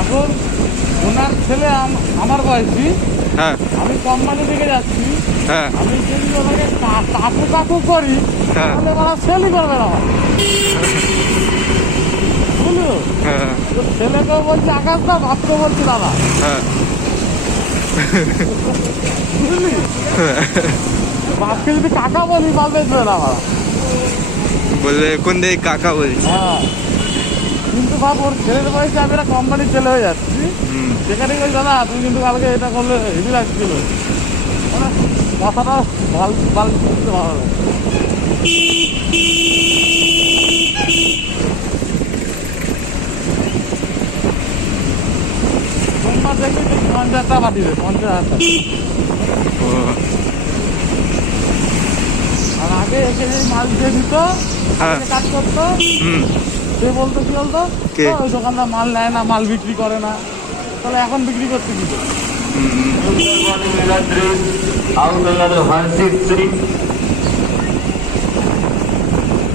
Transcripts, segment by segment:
এখন ওনার ছেলে আমার বয়সী। হ্যাঁ, আমি কোম্পানি থেকে যাচ্ছি। হ্যাঁ, আমি যদি ওনাকে কাকু কাকু করি হ্যাঁ, তাহলে ওরা সেলই করবে না, বুঝলি? হ্যাঁ, তো ছেলেকেও বলছি আকাশ দা, বাপকেও বলছি দাদা, হ্যাঁ, বুঝলি? বাপকে যদি কাকা বলি বাল বেচবে না আমার। বলবে কোন দিকে কাকা বলছি। হ্যাঁ, কিন্তু ভাব ওর ছেলের বয়সে আমি একটা কোম্পানির ছেলে হয়ে যাচ্ছি। সেখানে বলছি দাদা তুমি কিন্তু কালকে এটা করলে হেভি লাগছিল, মানে কথাটা বাল করতে ভালো লাগে। সোমবার দেখবি তুই 50টা পাঠিয়ে 50,000 ও, আর আগে এসে যে মাল দিয়ে দিত, হ্যাঁ, কাজ করতো, সে বলতো কি বলতো, কে? ওই দোকানদার মাল নেয় না, মাল বিক্রি করে না। তাহলে এখন বিক্রি করতে দিত,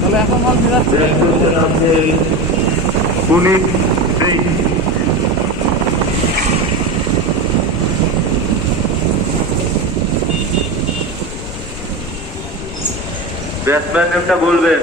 তাহলে এখন মাল বিরাচ্ছে। ব্যাটসম্যান একটা বলবেন।